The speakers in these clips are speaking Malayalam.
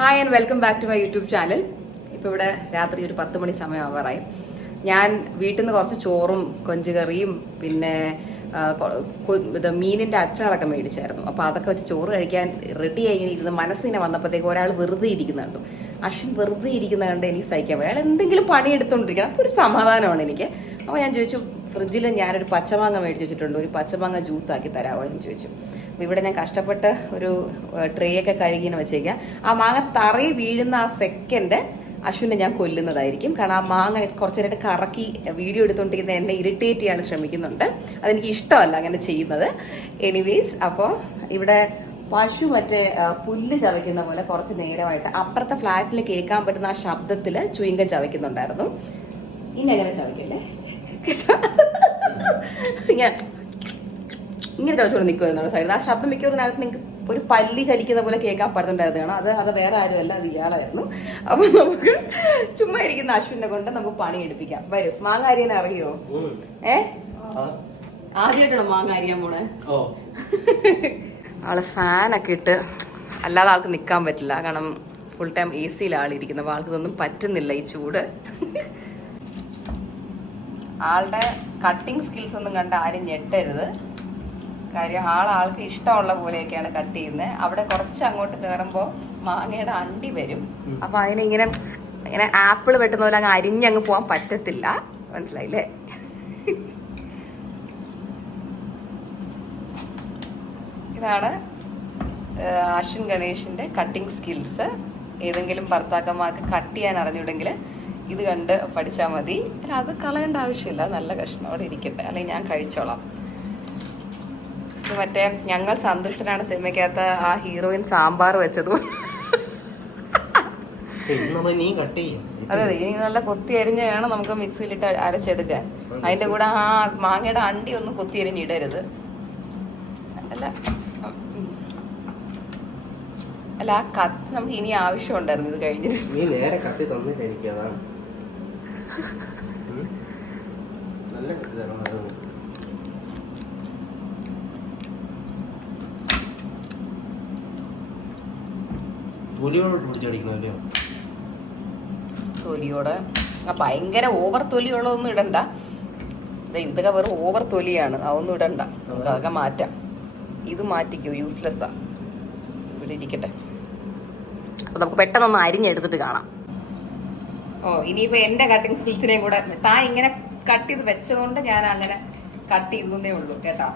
Hi and welcome back to my YouTube channel. ഇപ്പോൾ ഇവിടെ രാത്രി ഒരു 10 മണി സമയം ആവാറായി. ഞാൻ വീട്ടിൽ നിന്ന് കുറച്ച് ചോറും കൊഞ്ചുകറിയും പിന്നെ മീനിൻ്റെ അച്ചാറൊക്കെ മേടിച്ചായിരുന്നു. അപ്പോൾ അതൊക്കെ വെച്ച് ചോറ് കഴിക്കാൻ റെഡിയായി ഇങ്ങനെ ഇരുന്ന് മനസ്സിനെ വന്നപ്പോഴത്തേക്ക് ഒരാൾ വെറുതെ ഇരിക്കുന്നുണ്ട്. അശ്വിൻ വെറുതെ ഇരിക്കുന്ന കണ്ട് എനിക്ക് സഹിക്കാൻ പറ്റും. അയാൾ എന്തെങ്കിലും പണിയെടുത്തോണ്ടിരിക്കണം, അപ്പോൾ ഒരു സമാധാനമാണ് എനിക്ക്. അപ്പോൾ ഞാൻ ചോദിച്ചു, ഫ്രിഡ്ജിൽ ഞാനൊരു പച്ചമാങ്ങ മേടിച്ച് വെച്ചിട്ടുണ്ട്, ഒരു പച്ചമാങ്ങ ജ്യൂസ് ആക്കി തരാമോ എന്ന് ചോദിച്ചു. അപ്പോൾ ഇവിടെ ഞാൻ കഷ്ടപ്പെട്ട് ഒരു ട്രേ ഒക്കെ കഴുകിന് വെച്ചേക്കാം. ആ മാങ്ങ തറയി വീഴുന്ന ആ സെക്കൻഡ് അശ്വിനെ ഞാൻ കൊല്ലുന്നതായിരിക്കും. കാരണം ആ മാങ്ങ കുറച്ചു നേരമായിട്ട് കറക്കി വീഡിയോ എടുത്തുകൊണ്ടിരിക്കുന്ന എന്നെ ഇറിറ്റേറ്റ് ചെയ്യാൻ ശ്രമിക്കുന്നുണ്ട്. അതെനിക്ക് ഇഷ്ടമല്ല അങ്ങനെ ചെയ്യുന്നത്. എനിവേസ്, അപ്പോൾ ഇവിടെ പശു മറ്റേ പുല്ല് ചവയ്ക്കുന്ന പോലെ കുറച്ച് നേരമായിട്ട് അപ്പുറത്തെ ഫ്ലാറ്റിൽ കേൾക്കാൻ പറ്റുന്ന ആ ശബ്ദത്തിൽ ചുയിങ്കം ചവയ്ക്കുന്നുണ്ടായിരുന്നു. ഇനി അങ്ങനെ ചവയ്ക്കല്ലേ, ഞാൻ ഇങ്ങനെ ചവച്ചോണ്ട് നിൽക്കുമെന്നുള്ള സൈഡിൽ ആ ശബ്ദം മിക്കതിനകത്ത് നിങ്ങൾക്ക് ഒരു പല്ലി ചലിക്കുന്ന പോലെ കേൾക്കാൻ പറ്റുന്നുണ്ടായിരുന്നു. അത് വേറെ ആരുമല്ല, അത് ഇയാളായിരുന്നു. അപ്പൊ നമുക്ക് ചുമ്മാ ഇരിക്കുന്ന അശ്വിനെ കൊണ്ട് നമുക്ക് പണി എടുപ്പിക്കാം. വരും. മാങ്ങ അരിയാൻ അറിയോ? ആദ്യമായിട്ടാണോ മാങ്ങ അരിയാൻ പോണേ? ആള് ഫാനൊക്കെ ഇട്ട്, അല്ലാതെ ആൾക്ക് നിൽക്കാൻ പറ്റില്ല. കാരണം ഫുൾ ടൈം എ സിയിൽ ആളിരിക്കുന്നത്. അപ്പോൾ ആൾക്ക് ഇതൊന്നും പറ്റുന്നില്ല ഈ ചൂട്. ആളുടെ കട്ടിങ് സ്കിൽസ് ഒന്നും കണ്ട് ആരും ഞെട്ടരുത്. കാര്യം ആൾക്ക് ഇഷ്ടമുള്ള പോലെയൊക്കെയാണ് കട്ട് ചെയ്യുന്നത്. അവിടെ കുറച്ച് അങ്ങോട്ട് കയറുമ്പോൾ മാങ്ങയുടെ അണ്ടി വരും. അപ്പം അതിനിങ്ങനെ ഇങ്ങനെ ആപ്പിൾ വെട്ടുന്ന പോലെ അങ്ങ് അരിഞ്ഞങ്ങ് പോകാൻ പറ്റത്തില്ല. മനസ്സിലായില്ലേ? ഇതാണ് അശ്വിൻ ഗണേഷിൻ്റെ കട്ടിങ് സ്കിൽസ്. ഏതെങ്കിലും ഭർത്താക്കന്മാർക്ക് കട്ട് ചെയ്യാൻ അറിഞ്ഞിട്ടുണ്ടെങ്കിൽ ഇത് കണ്ട് പഠിച്ചാൽ മതി. അത് കളയേണ്ട ആവശ്യമില്ല, നല്ല കഷ്ണം അവിടെ ഇരിക്കട്ടെ, അല്ലെങ്കിൽ ഞാൻ കഴിച്ചോളാം. മറ്റേ ഞങ്ങൾ സന്തുഷ്ടനാണ് സിനിമയ്ക്കകത്ത് ആ ഹീറോയിൻ സാമ്പാർ വെച്ചത്. അതെ, ഇനി നല്ല കൊത്തി അരിഞ്ഞ് വേണം നമുക്ക് മിക്സിയിലിട്ട് അരച്ചെടുക്കാൻ. അതിന്റെ കൂടെ ആ മാങ്ങയുടെ അണ്ടി ഒന്നും കൊത്തി അരിഞ്ഞിടരുത്. അല്ല ആ കത്തി നമുക്ക് ഇനി ആവശ്യം ഉണ്ടായിരുന്നു. ഇത് കഴിഞ്ഞിട്ട് തൊലിയോട് ഭയങ്കര ഓവർ തൊലിയുള്ളതൊന്നും ഇടണ്ട. ഇതൊക്കെ വെറും ഓവർ തൊലിയാണ്, അതൊന്നും ഇടണ്ട. നമുക്ക് അതൊക്കെ മാറ്റാം. ഇത് മാറ്റിക്കോ, യൂസ്ലെസ്സാ. ഇവിടെ ഇരിക്കട്ടെ. അപ്പൊ നമുക്ക് പെട്ടെന്നൊന്ന് അരിഞ്ഞെടുത്തിട്ട് കാണാം. ഇനിയിപ്പോ എന്റെ കട്ടിങ് സ്കിൽസിനെയും കൂടെ താൻ ഇങ്ങനെ കട്ട് ചെയ്ത് വെച്ചതുകൊണ്ട് ഞാൻ അങ്ങനെ കട്ട് ചെയ്തേ ഉള്ളൂ കേട്ടോ.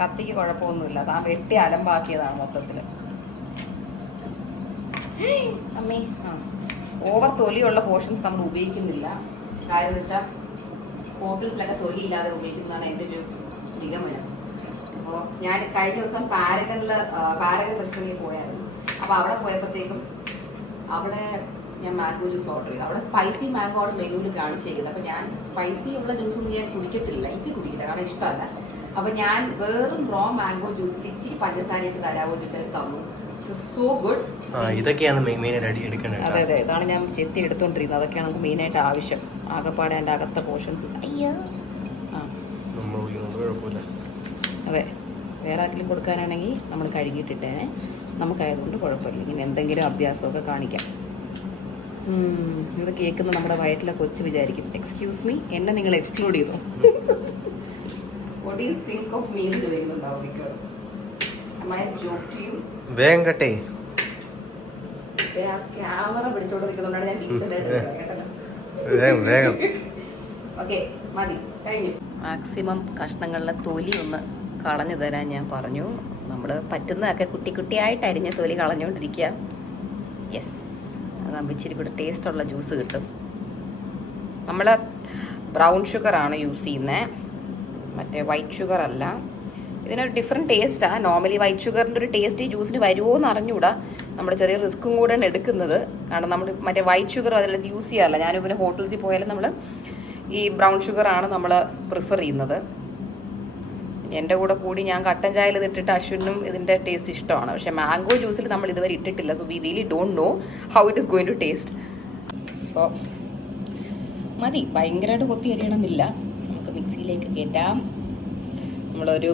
കത്തിക്ക് കുഴപ്പമൊന്നുമില്ല, താൻ വെട്ടി അലമ്പാക്കിയതാണ് മൊത്തത്തില്. അമ്മേ, ഓവർ തൊലിയുള്ള പോർഷൻസ് നമ്മൾ ഉപയോഗിക്കുന്നില്ല. കാര്യം എന്ന് വെച്ചാൽ ഹോട്ടൽസിലൊക്കെ തൊലി ഇല്ലാതെ ഉപയോഗിക്കുന്നതാണ് എൻ്റെ ഒരു നിഗമനം. അപ്പോൾ ഞാൻ കഴിഞ്ഞ ദിവസം പാരഗൺ റെസ്റ്റോറൻറ്റിൽ പോയായിരുന്നു. അപ്പോൾ അവിടെ പോയപ്പോഴത്തേക്കും അവിടെ ഞാൻ മാംഗോ ജ്യൂസ് ഓർഡർ ചെയ്തു. അവിടെ സ്പൈസി മാംഗോ ആണ് മെനുവിൽ കാണിച്ചേക്കുന്നത്. അപ്പോൾ ഞാൻ സ്പൈസി ഉള്ള ജ്യൂസൊന്നും ഞാൻ കുടിക്കത്തില്ല, എനിക്ക് കുടിക്കില്ല, കാരണം ഇഷ്ടമല്ല. അപ്പോൾ ഞാൻ വെറും റോ മാംഗോ ജ്യൂസിൽ ഇച്ചിരി പഞ്ചസാര ഇട്ട് തരാമോ ചോദിച്ചാൽ തന്നു. So good. ഇതൊക്കെയാണ് മെയിനായിട്ട് എടുക്കേണ്ടത്. അതെ അതെ, ഇതാണ് ഞാൻ ചെത്തി എടുത്തോണ്ടിരിക്കുന്നത്. അതൊക്കെയാണ് നമുക്ക് മെയിനായിട്ട് ആവശ്യം. ആകെപ്പാടെ എൻ്റെ അകത്തെ പോർഷൻസ്. അയ്യോ, അതെ, വേറെ ആർക്കെങ്കിലും കൊടുക്കാനാണെങ്കിൽ നമ്മൾ കഴുകിയിട്ടിട്ടേനെ. നമുക്കായതുകൊണ്ട് കുഴപ്പമില്ല. ഇങ്ങനെ എന്തെങ്കിലും അഭ്യാസമൊക്കെ കാണിക്കാം. ഇത് കേൾക്കുന്ന നമ്മുടെ വയറ്റിലെ കൊച്ചു വിചാരിക്കും, എക്സ്ക്യൂസ് മീ, എന്നെ നിങ്ങൾ എക്സ്ക്ലൂഡ് ചെയ്തു. What do you think of me doing the now? Am I a joke to you? വേഗം കട്ടേ. ക്യാമറ പിടിച്ചോണ്ട് നിൽക്കുന്നതുകൊണ്ടാണ് ഞാൻ ഡീസൻ്റ് ആയിട്ട് കേട്ടല്ലോ. വേഗം. ഓക്കെ, മതി, കഴിഞ്ഞു. മാക്സിമം കഷ്ണങ്ങളിലെ തൊലി ഒന്ന് കളഞ്ഞു തരാൻ ഞാൻ പറഞ്ഞു. നമ്മൾ പറ്റുന്നതൊക്കെ കുട്ടി കുട്ടിയായിട്ട് അരിഞ്ഞ തൊലി കളഞ്ഞുകൊണ്ടിരിക്കുക. യെസ്, അതാകുമ്പോൾ ഇച്ചിരി കൂടെ ടേസ്റ്റുള്ള ജ്യൂസ് കിട്ടും. നമ്മൾ ബ്രൗൺ ഷുഗറാണ് യൂസ് ചെയ്യുന്നത്, മറ്റേ വൈറ്റ് ഷുഗർ അല്ല. ഇതിനൊരു ഡിഫറെൻറ്റ് ടേസ്റ്റാണ്. നോർമലി വൈറ്റ് ഷുഗറിൻ്റെ ഒരു ടേസ്റ്റ് ഈ ജ്യൂസിന് വരുമോ എന്ന് അറിഞ്ഞുകൂടാ. നമ്മൾ ചെറിയ റിസ്ക്കും കൂടെയാണ് എടുക്കുന്നത്. കാരണം നമ്മൾ മറ്റേ വൈറ്റ് ഷുഗർ അതിലത് യൂസ് ചെയ്യാറില്ല. ഞാനിപ്പോൾ ഹോട്ടൽസിൽ പോയാലും നമ്മൾ ഈ ബ്രൗൺ ഷുഗറാണ് നമ്മൾ പ്രിഫർ ചെയ്യുന്നത്. എൻ്റെ കൂടെ കൂടി ഞാൻ കട്ടൻ ചായയിൽ ഇതിട്ടിട്ട് അശ്വിനും ഇതിൻ്റെ ടേസ്റ്റ് ഇഷ്ടമാണ്. പക്ഷേ മാംഗോ ജ്യൂസിൽ നമ്മൾ ഇതുവരെ ഇട്ടിട്ടില്ല. So we really don't know how it is going to taste. അപ്പോൾ മതി, ഭയങ്കരമായിട്ട് കൊത്തി അരിയണമെന്നില്ല. നമുക്ക് മിക്സിയിലേക്ക് കയറ്റാം. നമ്മളൊരു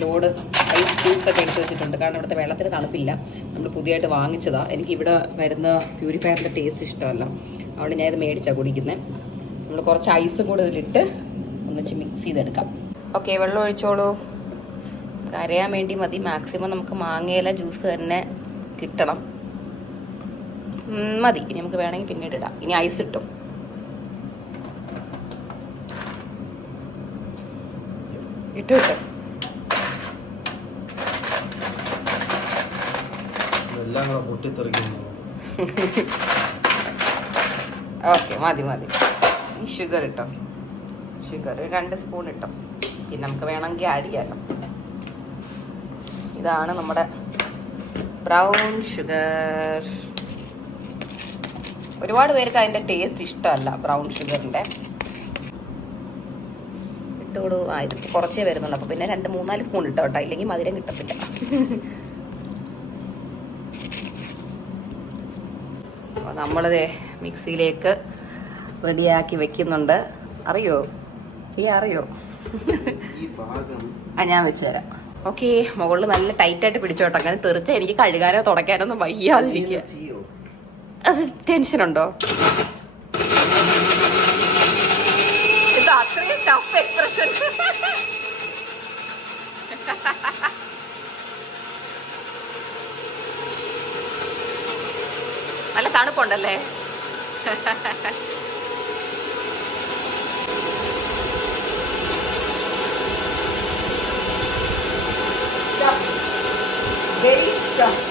ലോഡ് ഐസ് ക്യൂബ്സ് ഒക്കെ എടുത്ത് വെച്ചിട്ടുണ്ട്. കാരണം ഇവിടുത്തെ വെള്ളത്തിന് തണുപ്പില്ല. നമ്മൾ പുതിയതായിട്ട് വാങ്ങിച്ചതാണ്. എനിക്ക് ഇവിടെ വരുന്ന പ്യൂരിഫയറിൻ്റെ ടേസ്റ്റ് ഇഷ്ടമല്ല. അതുകൊണ്ട് ഞാൻ ഇത് മേടിച്ചാണ് കുടിക്കുന്നത്. നമ്മൾ കുറച്ച് ഐസും കൂടെ ഇതിലിട്ട് ഒന്നിച്ച് മിക്സ് ചെയ്തെടുക്കാം. ഓക്കെ, വെള്ളം ഒഴിച്ചോളൂ. കരയാൻ വേണ്ടി മതി. മാക്സിമം നമുക്ക് മാങ്ങയില ജ്യൂസ് തന്നെ കിട്ടണം. മതി. ഇനി നമുക്ക് വേണമെങ്കിൽ പിന്നീട് ഇടാം. ഇനി ഐസ് ഇട്ടും ഇട്ടു. ഓക്കെ, മതി മതി. ഷുഗർ ഇട്ടോ. ഷുഗർ 2 സ്പൂൺ ഇട്ടോ. പിന്നെ നമുക്ക് വേണമെങ്കിൽ ആഡ് ചെയ്യാമല്ലോ. ഇതാണ് നമ്മുടെ ബ്രൗൺ ഷുഗർ. ഒരുപാട് പേർക്ക് അതിൻ്റെ ടേസ്റ്റ് ഇഷ്ടമല്ല ബ്രൗൺ ഷുഗറിൻ്റെ. ഇട്ടോളൂ. ഇത് കുറച്ചേ വരുന്നുള്ളൂ. അപ്പോൾ പിന്നെ 2-3-4 സ്പൂൺ ഇട്ടോ കേട്ടോ, ഇല്ലെങ്കിൽ മധുരം കിട്ടത്തില്ല. അപ്പോൾ നമ്മളിത് മിക്സിയിലേക്ക് റെഡിയാക്കി വെക്കുന്നുണ്ട്. അറിയോ ചെയ്യാറിയോ? ഞാൻ വെച്ചുതരാം. ഓക്കെ, മുകളിൽ നല്ല ടൈറ്റായിട്ട് പിടിച്ചോട്ടെ. അങ്ങനെ തെറിച്ചാൽ എനിക്ക് കഴുകാനോ തുടയ്ക്കാനോ ഒന്നും വയ്യാതിരിക്കുക. അത് ടെൻഷനുണ്ടോ? ഇത് അത്രയും ടഫ് എക്സ്പ്രഷൻ. നല്ല തണുപ്പുണ്ടല്ലേ? Very tough.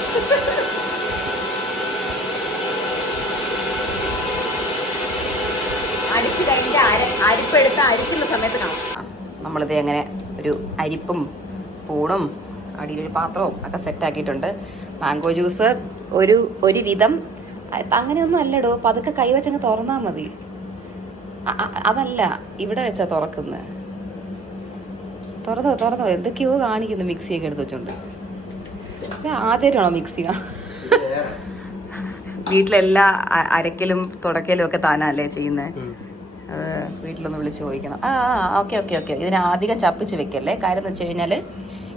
അരിച്ച് കഴിഞ്ഞ അരിപ്പെടുത്ത് അരിക്കുന്ന സമയത്ത് കാണാം. നമ്മളിത് എങ്ങനെ ഒരു അരിപ്പും സ്പൂണും അടിയിലൊരു പാത്രവും ഒക്കെ സെറ്റാക്കിയിട്ടുണ്ട്. മാംഗോ ജ്യൂസ് ഒരു വിധം അങ്ങനെയൊന്നും അല്ലടോ. പതുക്കെ കൈവച്ചങ്ങ് തുറന്നാൽ മതി. അതല്ല, ഇവിടെ വെച്ചാ തുറക്കുന്നത്. തുറന്നോ എന്തൊക്കെയോ കാണിക്കുന്നു. മിക്സിയൊക്കെ എടുത്ത് വെച്ചോണ്ട് ആദ്യമായിട്ടാണോ മിക്സി? വീട്ടിലെല്ലാ അരക്കലും തുടക്കലും ഒക്കെ താനല്ലേ ചെയ്യുന്നത്? വീട്ടിലൊന്ന് വിളിച്ച് ചോദിക്കണം. ഓക്കെ. ഇതിനെ അധികം ചപ്പിച്ച് വെക്കല്ലേ. കാര്യം എന്ന് വെച്ച് കഴിഞ്ഞാൽ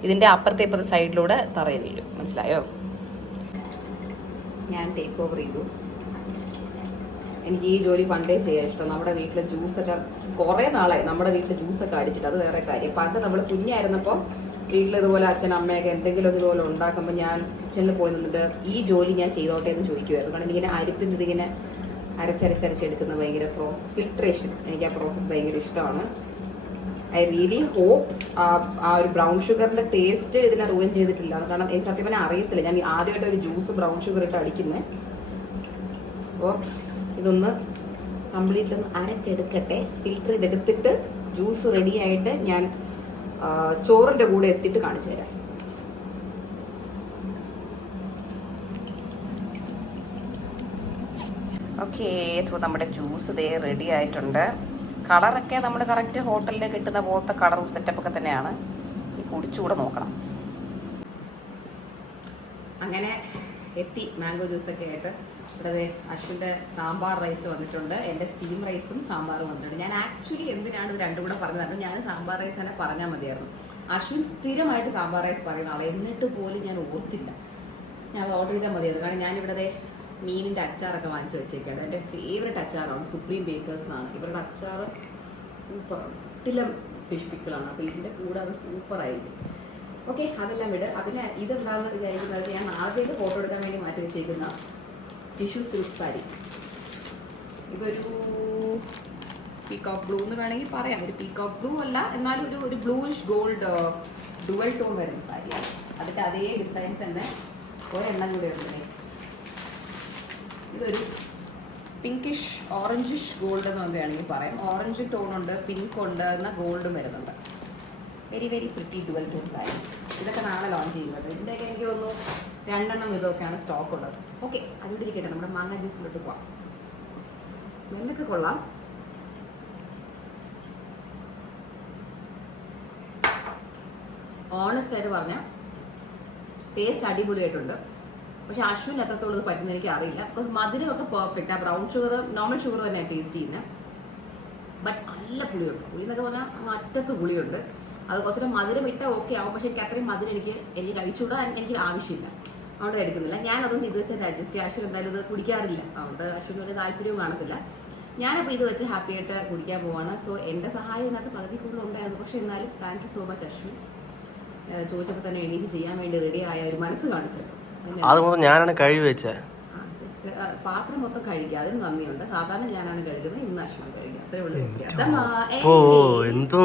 ഇതിൻ്റെ അപ്പുറത്തെ ഇപ്പുറത്തെ സൈഡിലൂടെ തറയിൽ വീഴും. മനസ്സിലായോ? ഞാൻ ടേക്ക് ഓവർ ചെയ്തു. എനിക്ക് ഈ ജോലി പണ്ടേ ചെയ്യാൻ ഇഷ്ടം. നമ്മുടെ വീട്ടിലെ ജ്യൂസൊക്കെ കുറേ നാളായി നമ്മുടെ വീട്ടിൽ ജ്യൂസൊക്കെ അടിച്ചിട്ട്. അത് വേറെ കാര്യം. പണ്ട് നമ്മൾ കുഞ്ഞായിരുന്നപ്പോൾ വീട്ടിൽ ഇതുപോലെ അച്ഛൻ അമ്മയൊക്കെ എന്തെങ്കിലും ഇതുപോലെ ഉണ്ടാക്കുമ്പോൾ ഞാൻ കിച്ചണിൽ പോയി നിന്നിട്ട് ഈ ജോലി ഞാൻ ചെയ്തോട്ടെ എന്ന് ചോദിക്കുമായിരുന്നു. കാരണം എനിക്കിങ്ങനെ അരിപ്പിൽ ഇതിങ്ങനെ അരച്ചരച്ചരച്ചെടുക്കുന്ന ഭയങ്കര പ്രോസസ്, ഫിൽട്രേഷൻ, എനിക്ക് ആ പ്രോസസ്സ് ഭയങ്കര ഇഷ്ടമാണ്. ഐ റിയലി ഹോപ്പ് ആ ഒരു ബ്രൗൺ ഷുഗറിൻ്റെ ടേസ്റ്റ് ഇതിനെ റൂയിൻ ചെയ്തിട്ടില്ല. കാരണം എനിക്ക് സത്യം പറഞ്ഞാൽ അറിയത്തില്ല. ഞാൻ ആദ്യമായിട്ട് ഒരു ജ്യൂസ് ബ്രൗൺ ഷുഗർ ഇട്ട് അടിക്കുന്നത്. അപ്പോൾ ഇതൊന്ന് കംപ്ലീറ്റ് ഒന്ന് അരച്ചെടുക്കട്ടെ. ഫിൽറ്റർ ചെയ്തെടുത്തിട്ട് ജ്യൂസ് റെഡി ആയിട്ട് ഞാൻ ചോറിൻ്റെ കൂടെ എത്തിയിട്ട് കാണിച്ചു തരാം. ഓക്കെ, നമ്മുടെ ജ്യൂസ് ഇതേ റെഡി ആയിട്ടുണ്ട്. കളറൊക്കെ നമ്മൾ കറക്റ്റ് ഹോട്ടലിൽ കിട്ടുന്ന പോലത്തെ കളറും സെറ്റപ്പൊക്കെ തന്നെയാണ്. ഈ കുടിച്ചുകൂടെ നോക്കണം. അങ്ങനെ എത്തി മാംഗോ ജ്യൂസൊക്കെ ആയിട്ട്. ഇവിടെ അശ്വിൻ്റെ സാമ്പാർ റൈസ് വന്നിട്ടുണ്ട്. എൻ്റെ സ്റ്റീം റൈസും സാമ്പാറും വന്നിട്ടുണ്ട്. ഞാൻ ആക്ച്വലി എന്തിനാണ് ഇത് രണ്ടും കൂടെ പറഞ്ഞത്? ഞാൻ സാമ്പാർ റൈസ് തന്നെ പറഞ്ഞാൽ മതിയായിരുന്നു. അശ്വിൻ സ്ഥിരമായിട്ട് സാമ്പാർ റൈസ് പറയുന്ന ആളെ, എന്നിട്ട് പോലും ഞാൻ ഓർത്തില്ല. ഞാൻ അത് ഓർഡർ ചെയ്താൽ മതിയായിരുന്നു. കാരണം ഞാനിവിടെ മീനിൻ്റെ അച്ചാറൊക്കെ വാങ്ങിച്ച് വെച്ചേക്കാണ്. എൻ്റെ ഫേവറേറ്റ് അച്ചാറാണ് സുപ്രീം ബേക്കേഴ്സ് എന്നാണ്. ഇവരുടെ അച്ചാർ സൂപ്പറാണ്. ഒട്ടിലും ഫിഷ് പിക്കിളാണ്. അപ്പോൾ ഇതിൻ്റെ കൂടെ അത് സൂപ്പറായിരിക്കും. ഓക്കെ, അതെല്ലാം വിട്. പിന്നെ ഇതെന്താണെന്ന് വിചാരിക്കുന്നത്, ഞാൻ നാളത്തേക്ക് ഫോട്ടോ എടുക്കാൻ വേണ്ടി മാറ്റി വെച്ചേക്കുന്ന ടിഷ്യൂ സിൽക്ക് സാരി. ഇതൊരു പീകോക്ക് ബ്ലൂ എന്ന് വേണമെങ്കിൽ പറയാം. ഒരു പീകോക്ക് ബ്ലൂ അല്ല, എന്നാലും ഒരു ബ്ലൂയിഷ് ഗോൾഡ് ഡുവൽ ടോൺ വരുന്ന സാരിയാണ്. അതിൻ്റെ അതേ ഡിസൈൻ തന്നെ ഒരെണ്ണം കൂടെ ഉണ്ട്. ഇതൊരു പിങ്കിഷ് ഓറഞ്ചിഷ് ഗോൾഡ് എന്ന് വേണമെങ്കിൽ പറയാം. ഓറഞ്ച് ടോൺ ഉണ്ട്, പിങ്ക് ഉണ്ട്, എന്നാൽ ഗോൾഡും വരുന്നുണ്ട്. Very very pretty dual tone sari. ഇതൊക്കെ നാളെ ലോഞ്ച് ചെയ്യുന്നത്. ഇതിൻ്റെയൊക്കെ എനിക്ക് തോന്നുന്നു 2 എണ്ണം ഇതൊക്കെയാണ് സ്റ്റോക്ക് ഉള്ളത്. ഓക്കെ, അതിവിടെ ഇരിക്കട്ടെ. നമ്മുടെ മാങ്ങ ജ്യൂസിലോട്ട് പോവാം. സ്മെല്ലൊക്കെ കൊള്ളാം. ഓണസ്റ്റ് ആയിട്ട് പറഞ്ഞാൽ ടേസ്റ്റ് അടിപൊളിയായിട്ടുണ്ട്. പക്ഷെ അശ്വിന് എത്രത്തോളം ഇത് പറ്റുന്ന എനിക്ക് അറിയില്ല. ബിക്കോസ് മധുരമൊക്കെ പെർഫെക്റ്റ്. ആ ബ്രൗൺ ഷുഗർ നോർമൽ ഷുഗർ തന്നെയാണ് ടേസ്റ്റ് ചെയ്യുന്നത്. ബട്ട് നല്ല പുളിയുണ്ട്. പുളി എന്നൊക്കെ പറഞ്ഞാൽ അറ്റത്ത് പുളിയുണ്ട്. അത് കുറച്ചുകൂടെ മധുരം ഇട്ടാൽ ഓക്കെ ആവും, പക്ഷെ എനിക്ക് അത്രയും മധുരം എനിക്ക് കഴിച്ചുകൂടാൻ എനിക്ക് ആവശ്യമില്ല, അതുകൊണ്ട് കഴിക്കുന്നില്ല. ഞാൻ അതുകൊണ്ട് ഇത് വെച്ച് അഡ്ജസ്റ്റ് ചെയ്യാം. അശ്വിൻ എന്തായാലും ഇത് കുടിക്കാറില്ല, അതുകൊണ്ട് അശ്വിന് ഒരു താല്പര്യവും കാണത്തില്ല. ഞാനപ്പോൾ ഇത് വെച്ച് ഹാപ്പി ആയിട്ട് കുടിക്കാൻ പോവാണ്. സോ എൻ്റെ സഹായം ഇതിനകത്ത് പകുതി കൂടുതൽ ഉണ്ടായിരുന്നു, പക്ഷെ എന്നാലും thank you so much Ashwin. ചോദിച്ചപ്പോൾ തന്നെ എണീറ്റ് ചെയ്യാൻ വേണ്ടി റെഡി ആയ ഒരു മനസ്സ് കാണിച്ചത്. അത് ഞാനാണ് കഴിവ് വെച്ചത്. ജസ്റ്റ് പാത്രം മൊത്തം കഴിക്കുക, അതിന് നന്ദിയുണ്ട്. സാധാരണ ഞാനാണ് കഴുകുന്നത്, ഇന്ന് അശ്വിൻ കഴിക്കുക, അത്രേ ഉള്ളൂ വ്യത്യാസം. എന്തോ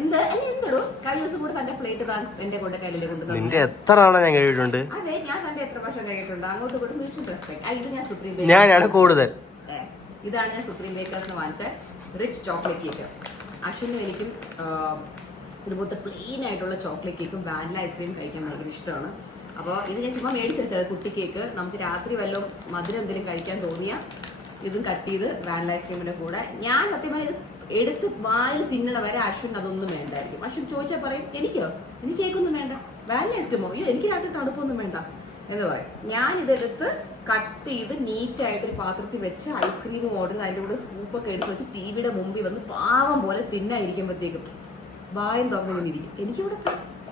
എന്തോ കഴിഞ്ഞ ദിവസം കൂടെ തന്റെ പ്ലേറ്റ് എന്റെ കൊണ്ട് കയ്യിലെ കൊണ്ട് നിന്റെ എത്ര തവണ ഞാൻ കഴിയിട്ടുണ്ട്? അതെ, ഞാൻ തന്റെ എത്ര വർഷം കഴിയിട്ടുണ്ട്, അങ്ങോട്ട് ഇങ്ങോട്ട് മ്യൂച്വൽ റെസ്പെക്ട്. ഇത് ഞാൻ സുപ്രീം ഞാനാണ് കൂടുതൽ. ഇതാണ് ഞാൻ സുപ്രീം ബേക്കേഴ്സിന് വാങ്ങിച്ച റിച്ച് ചോക്ലേറ്റ് കേക്ക്. അശ്വിനും എനിക്കും ഇതുപോലത്തെ പ്ലെയിൻ ആയിട്ടുള്ള ചോക്ലേറ്റ് കേക്കും വാനില ഐസ്ക്രീം കഴിക്കാൻ ഭയങ്കര ഇഷ്ടമാണ്. അപ്പോൾ ഇത് ഞാൻ ചുമ്മാ മേടിച്ച് വെച്ചത് കുട്ടി കേക്ക്. നമുക്ക് രാത്രി വല്ലതും മധുരം എന്തെങ്കിലും കഴിക്കാൻ തോന്നിയാൽ ഇതും കട്ട് ചെയ്ത് വാനില ഐസ്ക്രീമിൻ്റെ കൂടെ. ഞാൻ സത്യം പറഞ്ഞാൽ ഇത് എടുത്ത് വായിൽ തിന്നണ വരെ അശ്വിൻ അതൊന്നും വേണ്ടായിരിക്കും. അശ്വിൻ ചോദിച്ചാൽ പറയും എനിക്ക് കേക്കൊന്നും വേണ്ട, വാനില ഐസ്ക്രീമോ, അയ്യോ എനിക്ക് രാത്രി തണുപ്പൊന്നും വേണ്ട എന്ന് പറയും. ഞാനിതെടുത്ത് കട്ട് ചെയ്ത് നീറ്റായിട്ടൊരു പാത്രത്തിൽ വെച്ച് ഐസ്ക്രീമും ഓർഡർ ചെയ്ത് അതിൻ്റെ കൂടെ സ്കൂപ്പൊക്കെ എടുത്ത് വെച്ച് ടി വിയുടെ മുമ്പിൽ വന്ന് പാവം പോലെ തിന്നായിരിക്കുമ്പോഴത്തേക്കും വായും തുറന്നിരിക്കും.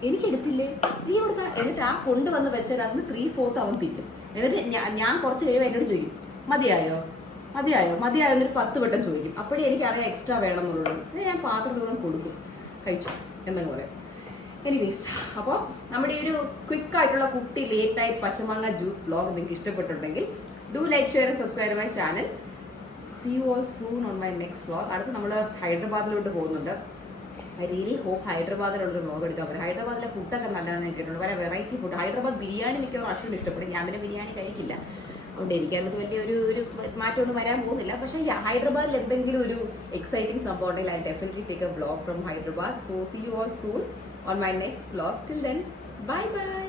എനിക്കെടുത്തില്ലേ, നീ കൊടുത്താ. എന്നിട്ട് ആ കൊണ്ടുവന്ന് വെച്ചാൽ അതിന് 3/4 അവൻ തിന്നും. എന്നിട്ട് ഞാൻ കുറച്ച് കഴിയുമ്പോൾ എന്നോട് ചോദിക്കും മതിയായോ എന്നൊരു 10 വട്ടം ചോദിക്കും. അപ്പോഴേ എനിക്കറിയാം എക്സ്ട്രാ വേണം എന്നുള്ളത്. ഞാൻ പാത്രത്തോളം കൊടുക്കും, കഴിച്ചു എന്നങ്ങ് പറയാം. എനിവേസ്, അപ്പോൾ നമ്മുടെ ഈ ഒരു ക്വിക്കായിട്ടുള്ള കുട്ടി ലേറ്റ് നൈറ്റ് പച്ചമാങ്ങ ജ്യൂസ് വ്ലോഗ് നിങ്ങൾക്ക് ഇഷ്ടപ്പെട്ടിട്ടുണ്ടെങ്കിൽ do like, share, subscribe my channel. See you all soon on my next vlog. അടുത്ത് നമ്മൾ ഹൈദരാബാദിലോട്ട് പോകുന്നുണ്ട്. ഐ റിയലി ഹോപ്പ് ഹൈദരാബാദിലുള്ളൊരു വ്ലോഗ് എടുക്കാൻ പറ്റും. ഹൈദരാബാദിലെ ഫുഡൊക്കെ നല്ലതെന്ന് കേട്ടിട്ടുണ്ട്, വളരെ വെറൈറ്റി ഫുഡ്. ഹൈദരാബാദ് ബിരിയാണി മിക്കവാറും അശ്വിന് ഇഷ്ടപ്പെടും, ഞാൻ പിന്നെ ബിരിയാണി കഴിക്കില്ല, അതുകൊണ്ട് എനിക്കതിനകത്ത് വലിയൊരു മാറ്റമൊന്നും വരാൻ പോകുന്നില്ല. പക്ഷേ ഹൈദരാബാദിൽ എന്തെങ്കിലും ഒരു എക്സൈറ്റിംഗ് സംഭവം ഉണ്ടെങ്കിൽ I definitely take a vlog from Hyderabad. So see you all soon on my next vlog. Till then, bye bye.